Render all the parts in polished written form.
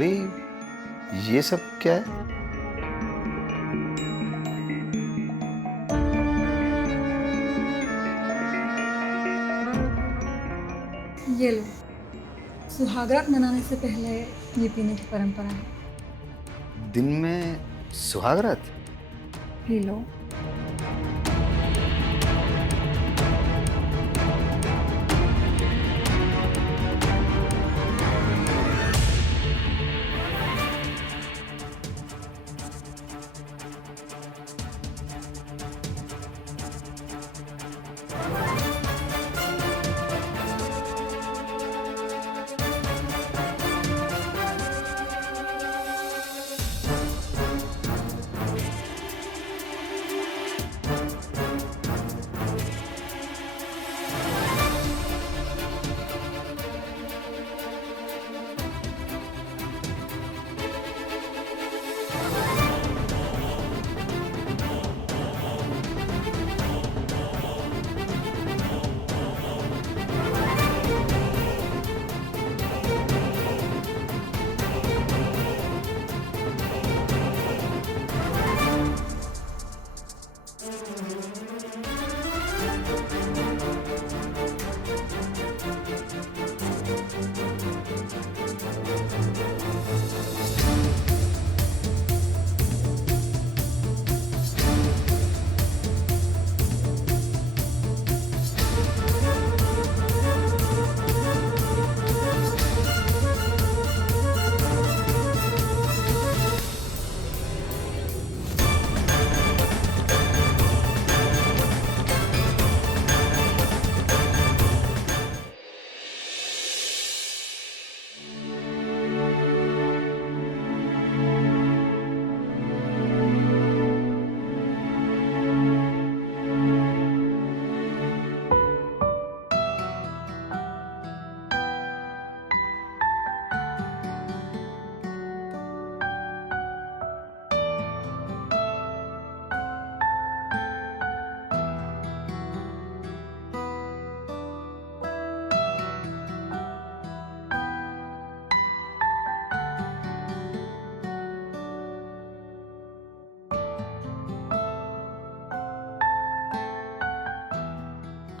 भाभी, ये सब क्या है? ये लो। सुहागरात मनाने से पहले ये पीने की परंपरा है। दिन में सुहागरात? P low.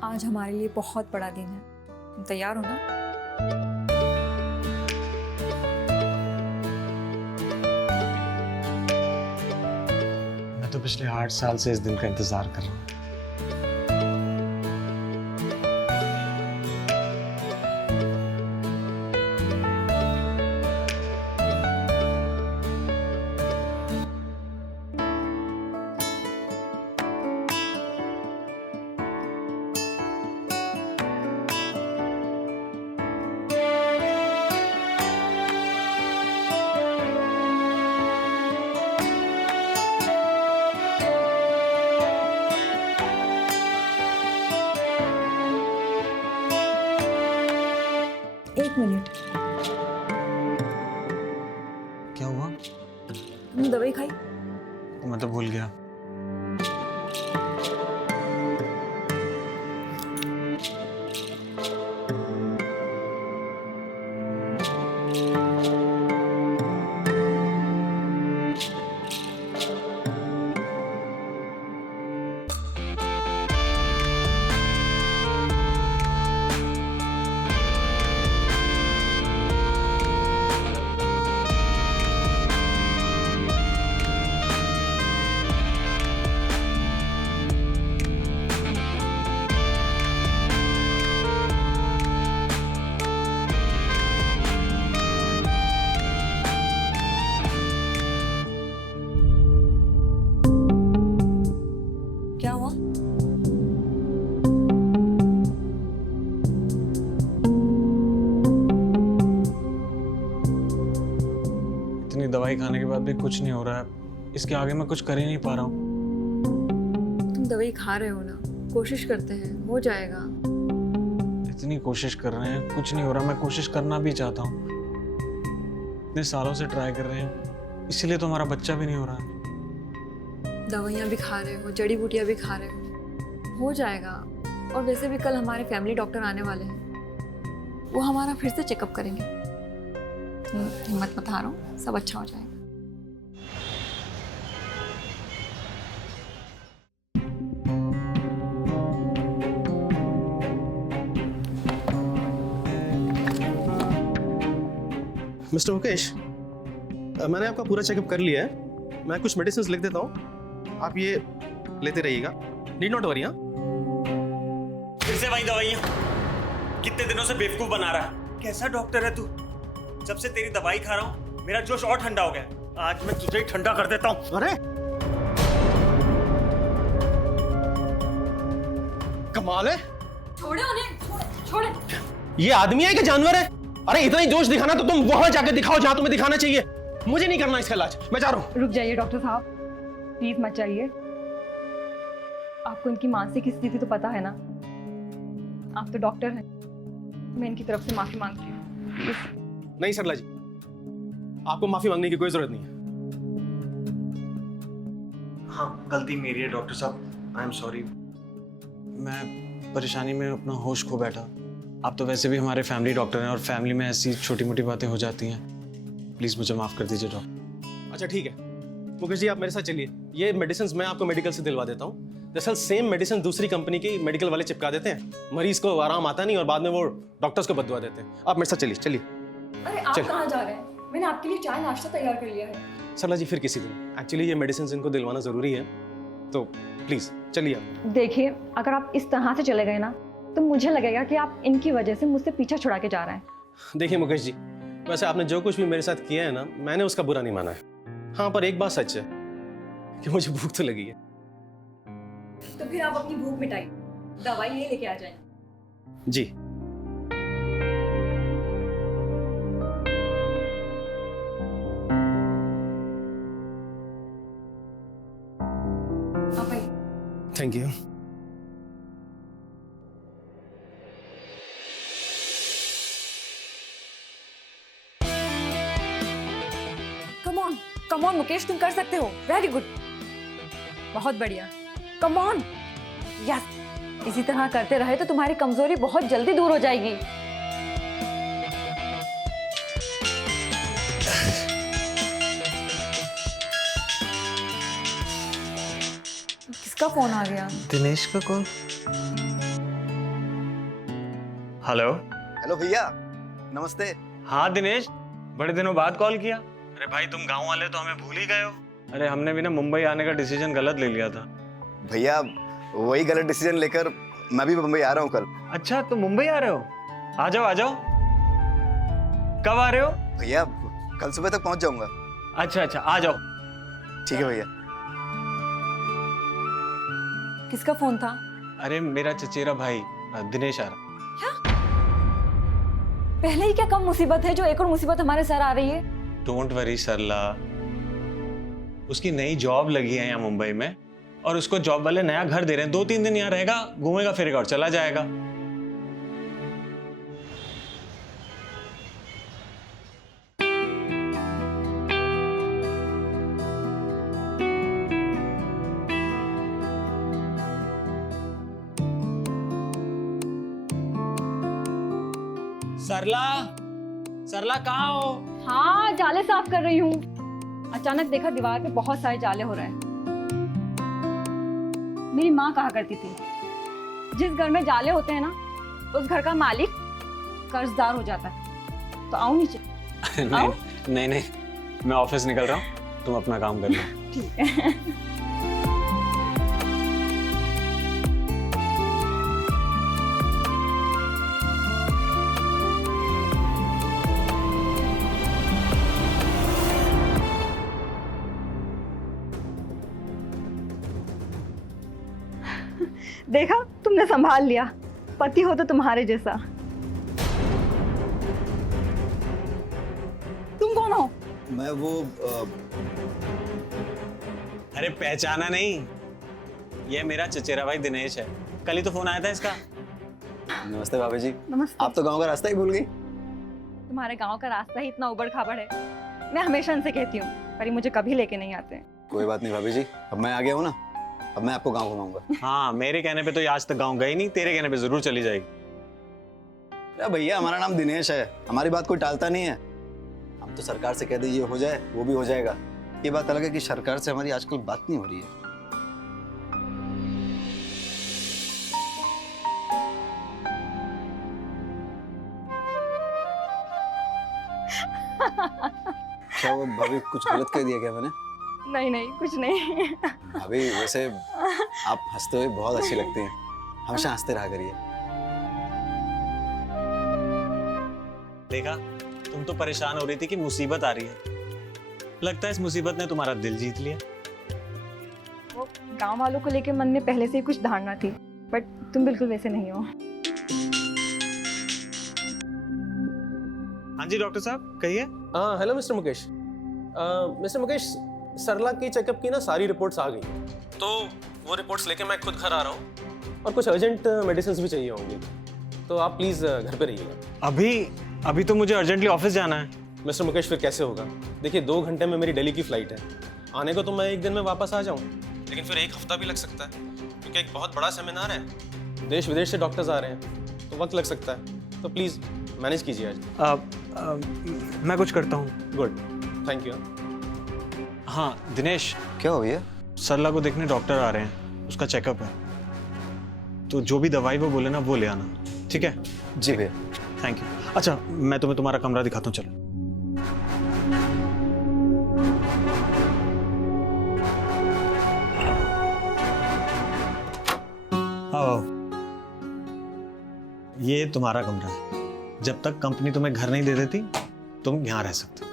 आज हमारे लिए बहुत बड़ा दिन है। तुम तैयार हो ना? मैं तो पिछले 8 साल से इस दिन का इंतजार कर रहा हूँ। एक मिनट। क्या हुआ? तुमने दवाई खाई? मैं तो भूल गया। क्या हुआ? इतनी दवाई खाने के बाद भी कुछ नहीं हो रहा है। इसके आगे मैं कुछ कर ही नहीं पा रहा हूँ। तुम दवाई खा रहे हो ना? कोशिश करते हैं, हो जाएगा। इतनी कोशिश कर रहे हैं, कुछ नहीं हो रहा। मैं कोशिश करना भी चाहता हूँ, इतने सालों से ट्राई कर रहे हैं, इसीलिए तो हमारा बच्चा भी नहीं हो रहा है। दवाइयाँ भी खा रहे हो, जड़ी बूटियाँ भी खा रहे हो जाएगा। और वैसे भी कल हमारे फैमिली डॉक्टर आने वाले हैं, वो हमारा फिर से चेकअप करेंगे। हिम्मत मत हारो, सब अच्छा हो जाएगा। मिस्टर मुकेश, मैंने आपका पूरा चेकअप कर लिया है। मैं कुछ मेडिसिन लिख देता हूँ, आप ये लेते रहिएगा। Need not worry. हाँ, फिर से वही दवाइयाँ। कितने दिनों से बेवकूफ बना रहा है। कैसा डॉक्टर है तू? जब से तेरी दवाई खा रहा हूँ मेरा जोश और ठंडा हो गया। आज मैं तुझे ही ठंडा कर देता हूँ। अरे कमाल है। छोड़े उन्हें, छोड़े। ये आदमी है कि जानवर है? अरे इतना ही जोश दिखाना तो तुम वहां जाके दिखाओ जहां तुम्हें दिखाना चाहिए। मुझे नहीं करना इसका इलाज, मैं जा रहा हूँ। रुक जाइए डॉक्टर साहब, प्लीज मत जाइए। आपको इनकी मानसिक स्थिति तो पता है ना, आप तो डॉक्टर हैं। मैं इनकी तरफ से माफी मांगती हूँ। नहीं सरला जी, आपको माफी मांगने की कोई जरूरत नहीं है। हाँ, गलती मेरी है डॉक्टर साहब, आई एम सॉरी। मैं परेशानी में अपना होश खो बैठा। आप तो वैसे भी हमारे फैमिली डॉक्टर हैं और फैमिली में ऐसी छोटी मोटी बातें हो जाती हैं। प्लीज़ मुझे माफ़ कर दीजिए डॉक्टर। अच्छा ठीक है मुकेश जी, आप मेरे साथ चलिए। ये मेडिसिन मैं आपको मेडिकल से दिलवा देता हूँ। दरअसल सेम मेडिसिन दूसरी कंपनी की मेडिकल वाले चिपका देते हैं, मरीज को आराम आता नहीं और बाद में वो डॉक्टर्स को बददुआ देते हैं। आप मेरे साथ चलिए चलिए। अरे आप चल। कहाँ जा रहे हैं? मैंने आपके लिए चाय नाश्ता तैयार कर लिया है। सरला जी फिर किसी दिन, एक्चुअली ये मेडिसिन इनको दिलवाना जरूरी है, तो प्लीज चलिए आप। देखिए, अगर आप इस तरह से चले गए ना तो मुझे लगेगा कि आप इनकी वजह से मुझसे पीछा छुड़ा के जा रहे हैं। देखिए मुकेश जी, वैसे आपने जो कुछ भी मेरे साथ किया है ना, मैंने उसका बुरा नहीं माना है। हाँ, पर एक बात सच है कि मुझे भूख तो लगी है। तो फिर आप अपनी भूख मिटाइए, दवाई ये लेके आ जाएं। जी। आप आइए। Thank you. Come on Mukesh, तुम कर सकते हो। वेरी गुड, बहुत बढ़िया। Come on, yes. इसी तरह करते रहे तो तुम्हारी कमजोरी बहुत जल्दी दूर हो जाएगी। किसका फोन आ गया? दिनेश का कॉल। हेलो। हेलो भैया, नमस्ते। हाँ दिनेश, बड़े दिनों बाद कॉल किया। अरे भाई, तुम गांव वाले तो हमें भूल ही गए हो। अरे हमने भी ना मुंबई आने का डिसीजन गलत ले लिया था। भैया वही गलत डिसीजन लेकर मैं भी मुंबई आ रहा हूँ कल। अच्छा, तो मुंबई आ रहे हो? आ जाओ आ जाओ। कब आ रहे हो? भैया कल सुबह तक पहुँच जाऊंगा। अच्छा अच्छा, आ जाओ। ठीक है भैया। किसका फोन था? अरे मेरा चचेरा भाई दिनेश आ रहा। पहले ही क्या कम मुसीबत है जो एक और मुसीबत हमारे सर आ रही है। डोंट वरी सरला, उसकी नई जॉब लगी है यहाँ मुंबई में और उसको जॉब वाले नया घर दे रहे हैं। 2-3 दिन यहाँ रहेगा, घूमेगा फिरेगा और चला जाएगा। सरला, सरला कहाँ हो? हाँ, जाले साफ कर रही हूँ। अचानक देखा दीवार पे बहुत सारे जाले हो रहे हैं। मेरी माँ कहा करती थी, जिस घर में जाले होते हैं ना, उस घर का मालिक कर्जदार हो जाता है। तो आओ नीचे। नहीं, नहीं नहीं, मैं ऑफिस निकल रहा हूँ, तुम अपना काम कर लो। ठीक है। देखा, तुमने संभाल लिया। पति हो तो तुम्हारे जैसा। तुम कौन हो? मैं वो अरे पहचाना नहीं, ये मेरा चचेरा भाई दिनेश है। कल ही तो फोन आया था इसका। नमस्ते भाभी जी। नमस्ते। आप तो गांव का रास्ता ही भूल गई। तुम्हारे गांव का रास्ता ही इतना उबड़ खाबड़ है, मैं हमेशा इनसे कहती हूँ, पर ये मुझे कभी लेके नहीं आते। कोई बात नहीं भाभी जी, अब मैं आ गया हूँ ना, अब मैं आपको गांव घुमाऊंगा। हाँ, मेरे कहने पे तो ये आज तक गांव गई नहीं, तेरे कहने पे जरूर चली जाएगी। अरे भैया, हमारा नाम दिनेश है, हमारी बात कोई टालता नहीं है। हम तो सरकार से कह दे ये हो जाए वो भी हो जाएगा। ये बात अलग है कि सरकार से हमारी आजकल बात नहीं हो रही है। क्या वो भाभी कुछ गलत कह दिया क्या मैंने? नहीं नहीं, कुछ नहीं। भाभी वैसे आप हंसते हुए बहुत अच्छी लगती हैं, हमेशा हंसते रहा करिए। देखा, तुम तो परेशान हो रही थी कि मुसीबत आ रही है। लगता है इस मुसीबत ने तुम्हारा दिल जीत लिया। वो गांव वालों को लेके मन में पहले से ही कुछ धारणा थी, बट तुम बिल्कुल वैसे नहीं हो। हाँ जी डॉक्टर साहब, कहिए। Hello mister Mukesh. Mister Mukesh, Sarla की चेकअप की ना सारी रिपोर्ट्स आ गई, तो वो रिपोर्ट्स लेके मैं खुद घर आ रहा हूँ और कुछ अर्जेंट मेडिसिन भी चाहिए होंगी, तो आप प्लीज़ घर पे रहिएगा। अभी तो मुझे अर्जेंटली ऑफिस जाना है। मिस्टर मुकेश, फिर कैसे होगा? देखिए 2 घंटे में मेरी दिल्ली की फ़्लाइट है। आने को तो मैं 1 दिन में वापस आ जाऊँ, लेकिन फिर 1 हफ्ता भी लग सकता है, क्योंकि एक बहुत बड़ा सेमिनार है, देश विदेश से डॉक्टर्स आ रहे हैं, तो वक्त लग सकता है। तो प्लीज़ मैनेज कीजिए आज। मैं कुछ करता हूँ। Good, thank you. हाँ दिनेश, क्या हो भैया? सरला को देखने डॉक्टर आ रहे हैं, उसका चेकअप है, तो जो भी दवाई वो बोले ना वो ले आना, ठीक है? जी भैया। Thank you. अच्छा, मैं तुम्हें तुम्हारा कमरा दिखाता हूँ, चलो। आओ, ये तुम्हारा कमरा है। जब तक कंपनी तुम्हें घर नहीं दे देती तुम यहाँ रह सकते हो।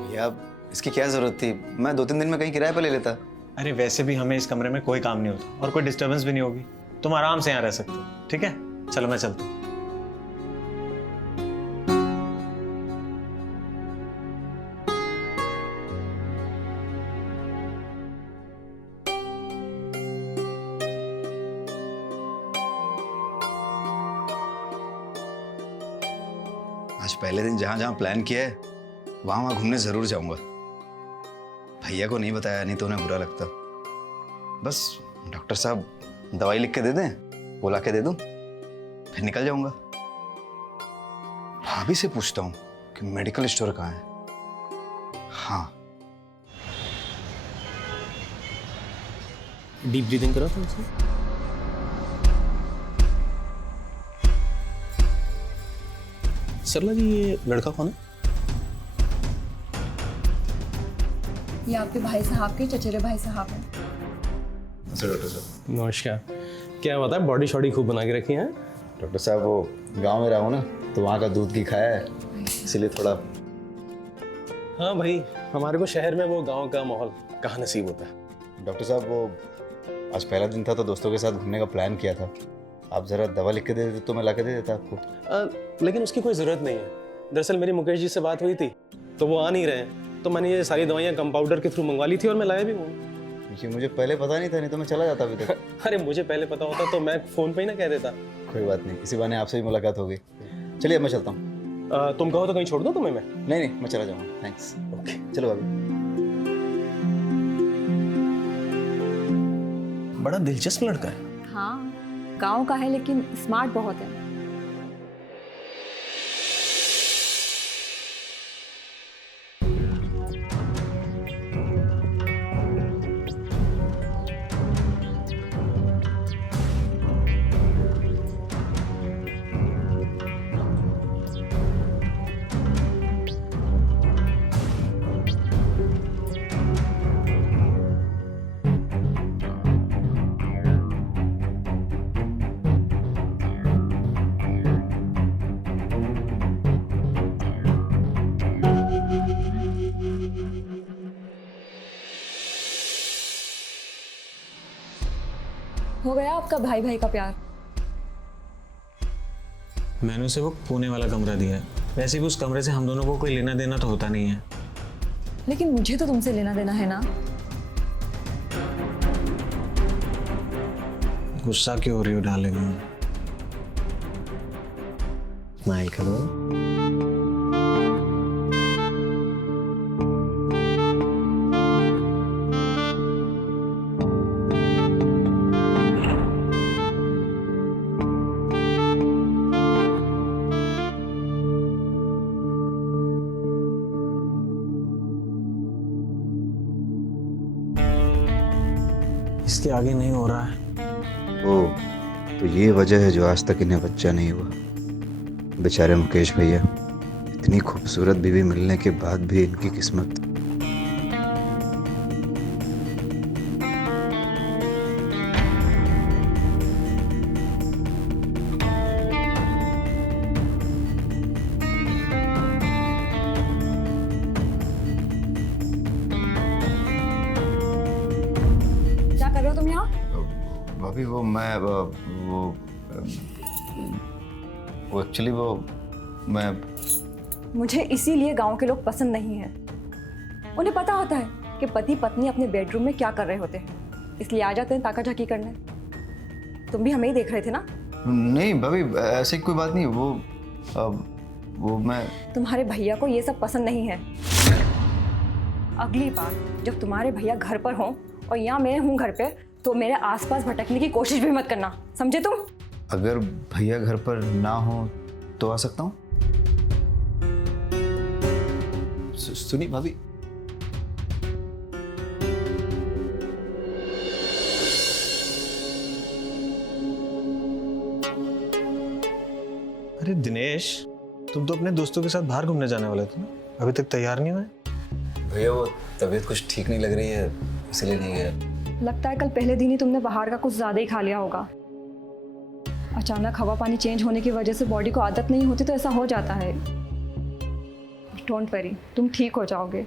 भैया इसकी क्या जरूरत थी? मैं 2-3 दिन में कहीं किराए पर ले लेता। अरे वैसे भी हमें इस कमरे में कोई काम नहीं होता और कोई डिस्टर्बेंस भी नहीं होगी, तुम आराम से यहाँ रह सकते हो, ठीक है? चलो मैं चलता हूँ। आज पहले दिन जहां जहां प्लान किया है वहां वहां घूमने जरूर जाऊंगा। भैया को नहीं बताया, नहीं तो उन्हें बुरा लगता। बस डॉक्टर साहब दवाई लिख के दे दें, वो ला के दे दूं, फिर निकल जाऊंगा। भाभी से पूछता हूँ कि मेडिकल स्टोर कहाँ है। हाँ, डीप ब्रीदिंग करो थोड़ा सा। सरला जी, ये लड़का कौन है? ये आपके भाई साहब के चचेरे भाई साहब हैं। डॉक्टर साहब। नमस्कार। क्या बता, बॉडी शॉडी खूब बना के रखी है? डॉक्टर साहब वो गांव में रहा हूँ ना, तो वहाँ का दूध घी खाया है, इसीलिए थोड़ा। हाँ भाई, हमारे को शहर में वो गांव का माहौल कहाँ नसीब होता है। डॉक्टर साहब वो आज पहला दिन था तो दोस्तों के साथ घूमने का प्लान किया था। आप ज़रा दवा लिख के दे देते तो मैं ला के दे देता आपको। लेकिन उसकी कोई ज़रूरत नहीं है। दरअसल मेरी मुकेश जी से बात हुई थी, तो वो आ नहीं रहे हैं, तो मैंने ये सारी दवाइयाँ कंपाउंडर के थ्रू मंगवा ली थी और मैं लाया भी हूँ। ये मुझे पहले पता नहीं था, नहीं तो मैं चला जाता अभी तक। अरे मुझे पहले पता होता तो मैं फ़ोन पे ही ना कह देता। कोई बात नहीं, इसी बहाने आपसे भी मुलाकात हो गई। चलिए अब मैं चलता हूँ। तुम कहो तो कहीं छोड़ दो तुम्हें मैं? नहीं मैं चला जाऊँगा, थैंक्स। ओके, चलो अभी। बड़ा दिलचस्प लड़का है। हाँ, गांव का है लेकिन स्मार्ट बहुत है। हो गया आपका भाई भाई का प्यार। मैंने उसे वो पुणे वाला कमरा दिया है, वैसे भी उस कमरे से हम दोनों को कोई लेना देना तो होता नहीं है। लेकिन मुझे तो तुमसे लेना देना है ना। गुस्सा क्यों हो रही हो डालेंगे? स्माइल करो। इसके आगे नहीं हो रहा है। वो तो ये वजह है जो आज तक इन्हें बच्चा नहीं हुआ। बेचारे मुकेश भैया, इतनी खूबसूरत बीवी मिलने के बाद भी इनकी किस्मत। क्या कर रहे हो तुम यहाँ? भाभी वो मैं वो एक्चुअली वो मैं मुझे इसीलिए गांव के लोग पसंद नहीं हैं। उन्हें पता होता है कि पति पत्नी अपने बेडरूम में क्या कर रहे होते हैं, इसलिए आ जाते हैं ताका-झाकी करने। तुम भी हमें ही देख रहे थे ना? नहीं भाभी, ऐसी कोई बात नहीं। वो मैं तुम्हारे भैया को ये सब पसंद नहीं है। अगली बार जब तुम्हारे भैया घर पर हों और यहाँ मैं हूँ घर पे, तो मेरे आसपास भटकने की कोशिश भी मत करना, समझे तुम? अगर भैया घर पर ना हो तो आ सकता हूँ? सुनी भाभी, अरे दिनेश, तुम तो अपने दोस्तों के साथ बाहर घूमने जाने वाले थे ना, अभी तक तैयार नहीं हुए? भैया वो तबीयत कुछ ठीक नहीं लग रही है, इसलिए नहीं गया। लगता है कल पहले दिन ही तुमने बाहर का कुछ ज़्यादा ही खा लिया होगा। अचानक हवा पानी चेंज होने की वजह से बॉडी को आदत नहीं होती तो ऐसा हो जाता है। डोंट वरी, तुम ठीक हो जाओगे।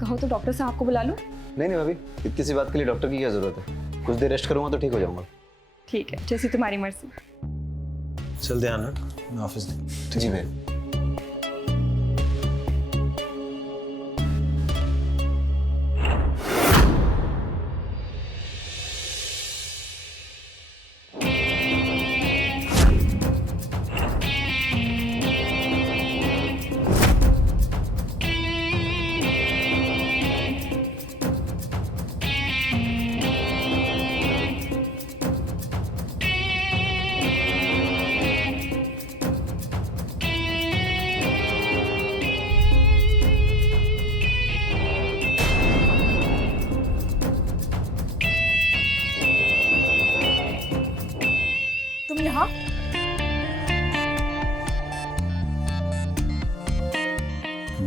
कहो तो डॉक्टर साहब को बुला लूं? नहीं भाभी, इतनी सी बात के लिए डॉक्टर की क्या जरूरत है? कुछ देर रेस्ट करूंगा तो ठीक हो जाऊंगा। ठीक है, जैसी तुम्हारी मर्जी। चल ध्यान रख, मैं ऑफिस देखूं। जी भैया। तुम यहाँ?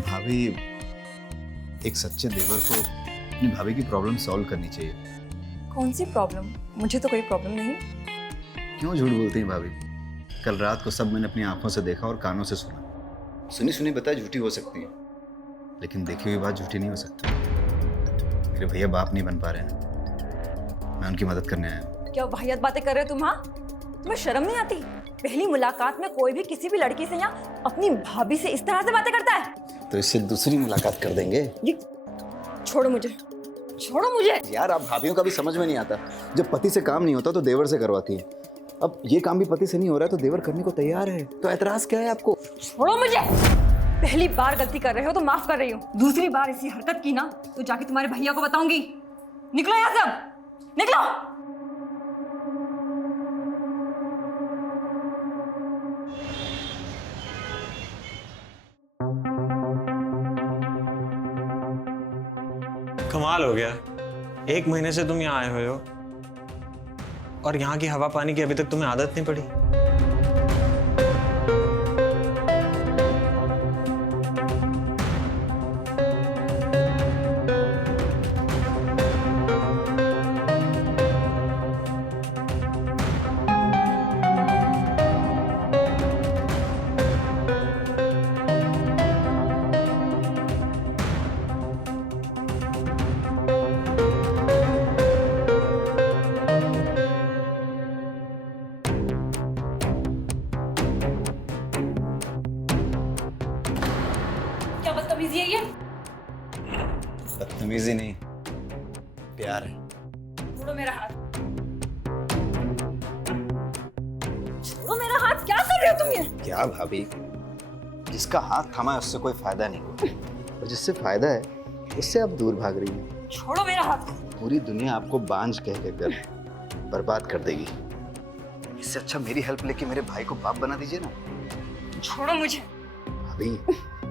भाभी, एक सच्चे देवर को अपनी भाभी की प्रॉब्लम सॉल्व करनी चाहिए। कौन सी प्रॉब्लम? मुझे तो कोई प्रॉब्लम नहीं। क्यों झूठ बोलती हैं भाभी? कल रात को सब मैंने अपनी आंखों से देखा और कानों से सुना। सुनी सुनी बताए झूठी हो सकती है, लेकिन देखी हुई बात झूठी नहीं हो सकती। मेरे भैया बाप नहीं बन पा रहे हैं, मैं उनकी मदद करने आया हूँ। क्या वाहियात बातें कर रहे हो तुम? हाँ, तुम्हें शर्म नहीं आती? पहली मुलाकात में कोई भी किसी भी लड़की से या अपनी भाभी से इस तरह से बातें करता है? तो इससे दूसरी मुलाकात कर देंगे। ये छोड़ो मुझे, छोड़ो मुझे। यार, आप भाभियों का भी समझ में नहीं आता। जब पति से काम नहीं होता तो देवर से करवाती है। अब ये काम भी पति से नहीं हो रहा है तो देवर करने को तैयार है, तो ऐतराज क्या है आपको? छोड़ो मुझे। पहली बार गलती कर रहे हो तो माफ कर रही हूँ, दूसरी बार ऐसी हरकत की ना तो जाके तुम्हारे भैया को बताऊंगी। निकलो यहाँ सब, निकलो। कमाल हो गया, 1 महीने से तुम यहाँ आए हुए हो और यहाँ की हवा पानी की अभी तक तुम्हें आदत नहीं पड़ी। क्या बदतमीजी है ये? बदतमीजी नहीं, प्यार है। छोड़ो मेरा हाथ, छोड़ो मेरा हाथ। क्या कर रहे हो तुम ये? क्या भाभी, जिसका हाथ थमा है उससे कोई फायदा नहीं हुआ, और जिससे फायदा है उससे आप दूर भाग रही हैं। छोड़ो मेरा हाथ। पूरी दुनिया आपको बांझ कह कर बर्बाद कर देगी। इससे अच्छा मेरी हेल्प लेके मेरे भाई को बाप बना दीजिए ना। छोड़ो मुझे, भाभी,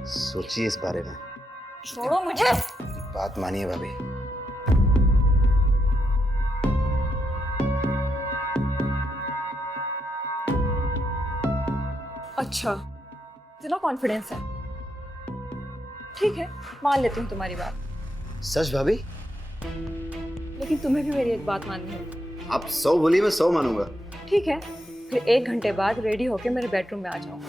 सोचिए इस बारे में। छोड़ो मुझे। बात मानिए भाभी। अच्छा, इतना कॉन्फिडेंस है। ठीक है, मान लेती हूँ तुम्हारी बात, सच भाभी? लेकिन तुम्हें भी मेरी एक बात माननी होगी। आप 100 बोलिए, मैं 100 मानूंगा। ठीक है, फिर 1 घंटे बाद रेडी होके मेरे बेडरूम में आ जाओ।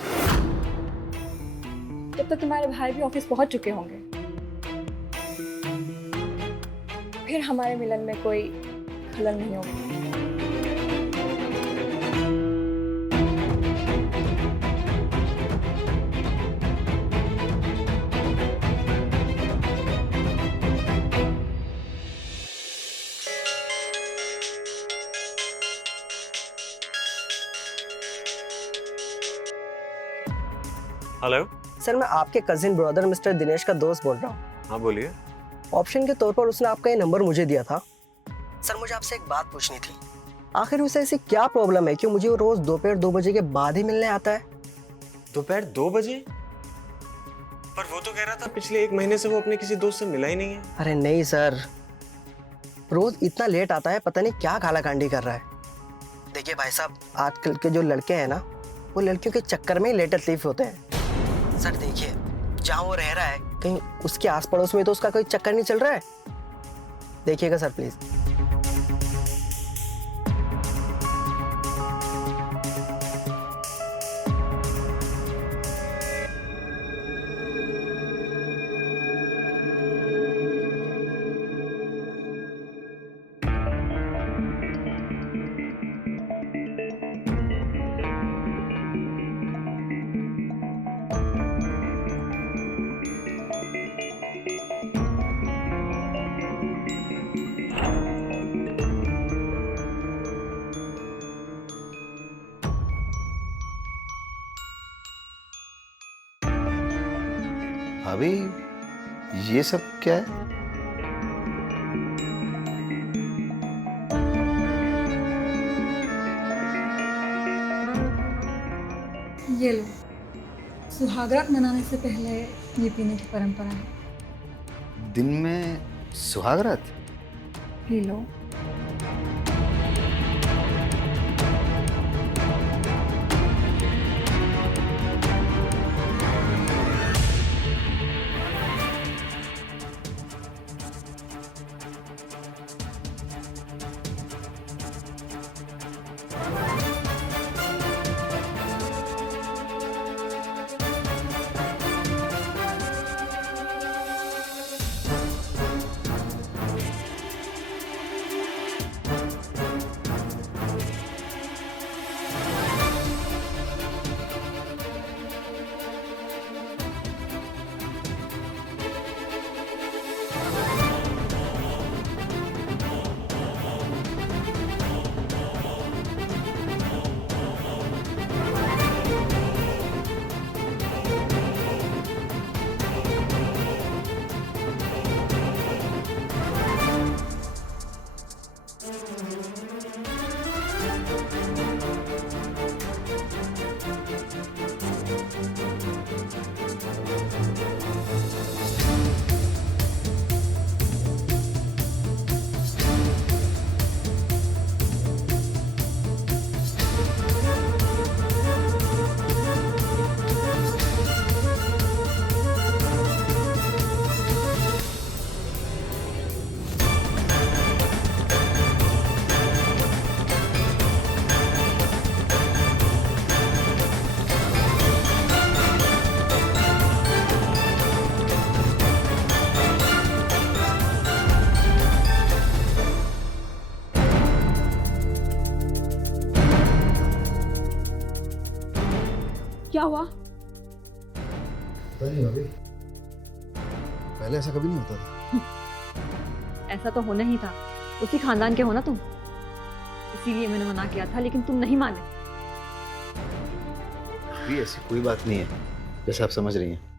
जब तक तुम्हारे भाई भी ऑफिस पहुंच चुके होंगे, फिर हमारे मिलन में कोई खलल नहीं होगी। हेलो। सर, मैं आपके कजिन ब्रदर मिस्टर दिनेश का दोस्त बोल रहा हूँ। हाँ बोलिए। ऑप्शन के तौर पर उसने आपका ये नंबर मुझे दिया था। सर, मुझे आपसे एक बात पूछनी थी। आखिर उसे ऐसी क्या प्रॉब्लम है कि मुझे वो रोज दोपहर 2 बजे के बाद ही मिलने आता है? दोपहर 2 बजे? पर वो तो कह रहा था पिछले 1 महीने से वो अपने किसी दोस्त से मिला ही नहीं है। अरे नहीं सर, रोज इतना लेट आता है, पता नहीं क्या काला कांडी कर रहा है। देखिए भाई साहब, आजकल के जो लड़के हैं ना, वो लड़कियों के चक्कर में ही लेट लतीफ होते हैं। सर देखिए, जहाँ वो रह रहा है कहीं उसके आस पड़ोस में तो उसका कोई चक्कर नहीं चल रहा है? देखिएगा सर प्लीज। भाभी, ये सब क्या है? ये लो, सुहागरात मनाने से पहले ये पीने की परंपरा है। दिन में सुहागरात? P low. क्या हुआ? नहीं भाभी, पहले ऐसा कभी नहीं होता था। ऐसा तो होना ही था, उसी खानदान के हो ना तुम, इसीलिए मैंने मना किया था, लेकिन तुम नहीं माने। अभी ऐसी कोई बात नहीं है जैसे आप समझ रही हैं।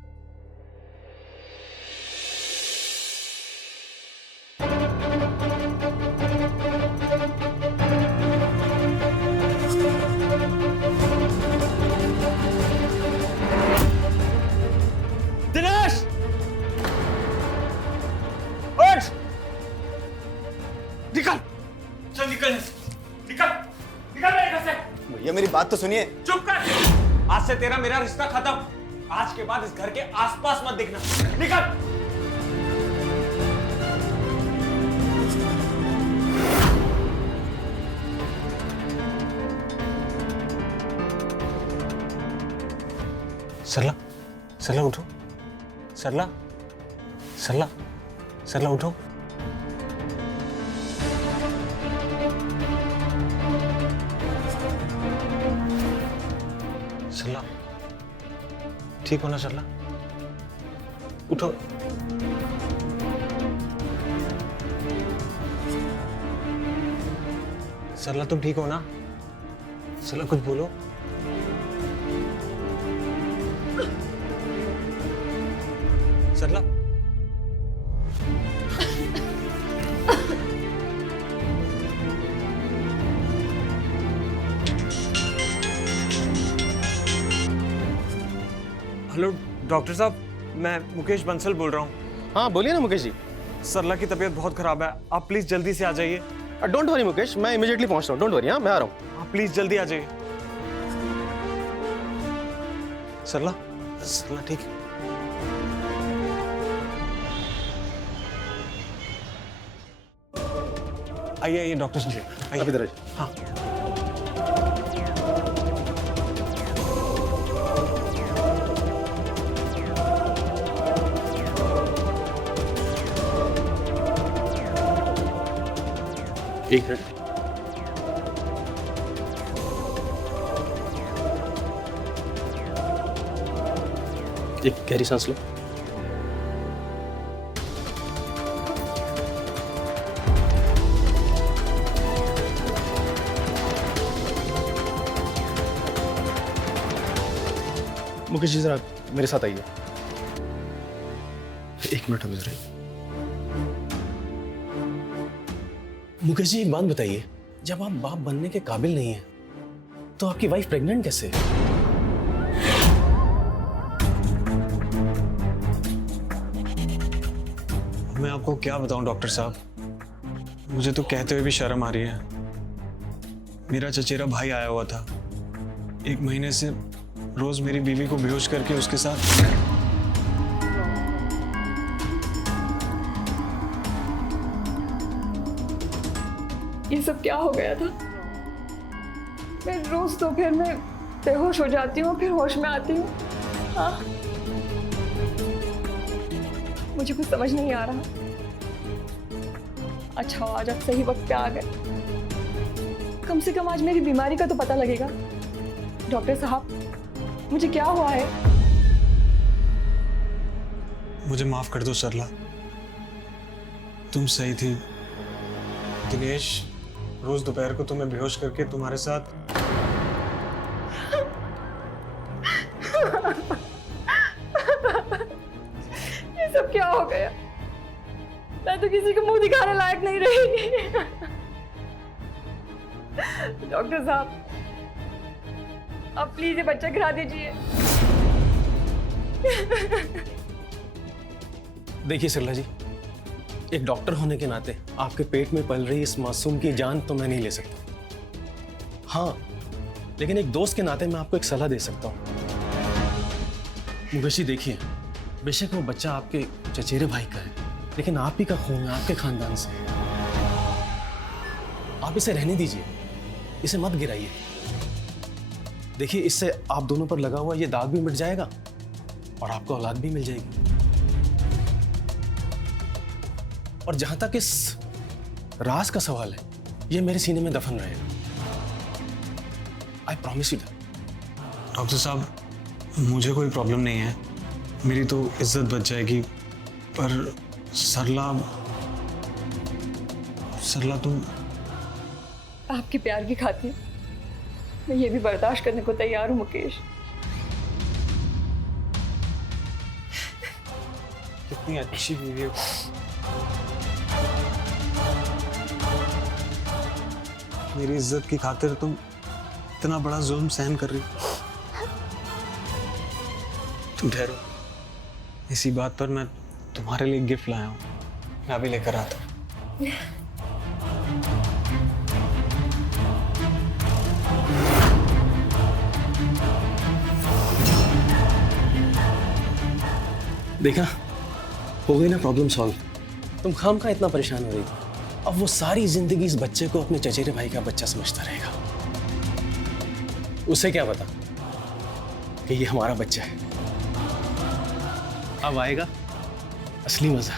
दिनेश! उठ! निकल! चल निकल! निकल! निकल मेरे घर से! भैया मेरी बात तो सुनिए। चुप कर! आज से तेरा मेरा रिश्ता खत्म। आज के बाद इस घर के आसपास मत दिखना। निकल। सरला, सरला उठो। सरला, सरला, सरला उठो। सरला, ठीक हो ना सरला? उठो। सरला तुम ठीक हो ना? सरला कुछ बोलो। सरला, हेलो डॉक्टर साहब, मैं मुकेश बंसल बोल रहा हूँ। हाँ बोलिए ना मुकेश जी। सरला की तबीयत बहुत खराब है, आप प्लीज जल्दी से आ जाइए। डोंट वरी मुकेश, मैं इमीडिएटली पहुंच रहा हूँ। डोंट वरी, हाँ मैं आ रहा हूँ। आप प्लीज जल्दी आ जाइए। सरला, सरला ठीक है? आइए आइए डॉक्टर साहब, आप आइए। इधर आइए। हाँ। एक मिनट। एक गहरी सांस लो। मुकेश जी जरा मेरे साथ आइए। एक मिनट अभी जरा। मुकेश जी एक बात बताइए, जब आप बाप बनने के काबिल नहीं हैं, तो आपकी वाइफ प्रेग्नेंट कैसे है? मैं आपको क्या बताऊं डॉक्टर साहब, मुझे तो कहते हुए भी शर्म आ रही है। मेरा चचेरा भाई आया हुआ था, 1 महीने से रोज मेरी बीवी को बेहोश करके उसके साथ। ये सब क्या हो गया था? मैं रोज दोपहर में बेहोश हो जाती हूँ, फिर होश में आती हूँ। हाँ, मुझे कुछ समझ नहीं आ रहा। अच्छा आज आप सही वक्त पे आ गए। कम से कम आज मेरी बीमारी का तो पता लगेगा। डॉक्टर साहब, मुझे क्या हुआ है? मुझे माफ कर दो सरला, तुम सही थी। दिनेश रोज दोपहर को तुम्हें बेहोश करके तुम्हारे साथ। ये सब क्या हो गया? मैं तो किसी को मुंह दिखाने लायक नहीं रही। डॉक्टर साहब, आप प्लीज ये बच्चा गिरा दीजिए। देखिए सरला जी, एक डॉक्टर होने के नाते आपके पेट में पल रही इस मासूम की जान तो मैं नहीं ले सकता। हाँ, लेकिन एक दोस्त के नाते मैं आपको एक सलाह दे सकता हूँ। मुकेश जी देखिए, बेशक वो बच्चा आपके चचेरे भाई का है, लेकिन आप ही का खून है, आपके खानदान से। आप इसे रहने दीजिए, इसे मत गिराइए। देखिए, इससे आप दोनों पर लगा हुआ ये दाग भी मिट जाएगा और आपको औलाद भी मिल जाएगी। और जहां तक इस राज का सवाल है, ये मेरे सीने में दफन रहेगा। I promise you that. Doctor साहब, मुझे कोई प्रॉब्लम नहीं है, मेरी तो इज्जत बच जाएगी, पर सरला, सरला तुम। आपके प्यार की खातिर मैं ये भी बर्दाश्त करने को तैयार हूँ मुकेश। कितनी अच्छी बीवी हो। मेरी इज्जत की खातिर तुम इतना बड़ा जुल्म सहन कर रही हो। तुम ठहरो, इसी बात पर मैं तुम्हारे लिए गिफ्ट लाया हूँ, मैं अभी लेकर आता हूँ। देखा, हो गई ना प्रॉब्लम सॉल्व। तुम खाम खा इतना परेशान हो रही थी, अब वो सारी जिंदगी इस बच्चे को अपने चचेरे भाई का बच्चा समझता रहेगा। उसे क्या पता कि ये हमारा बच्चा है। अब आएगा असली मजा।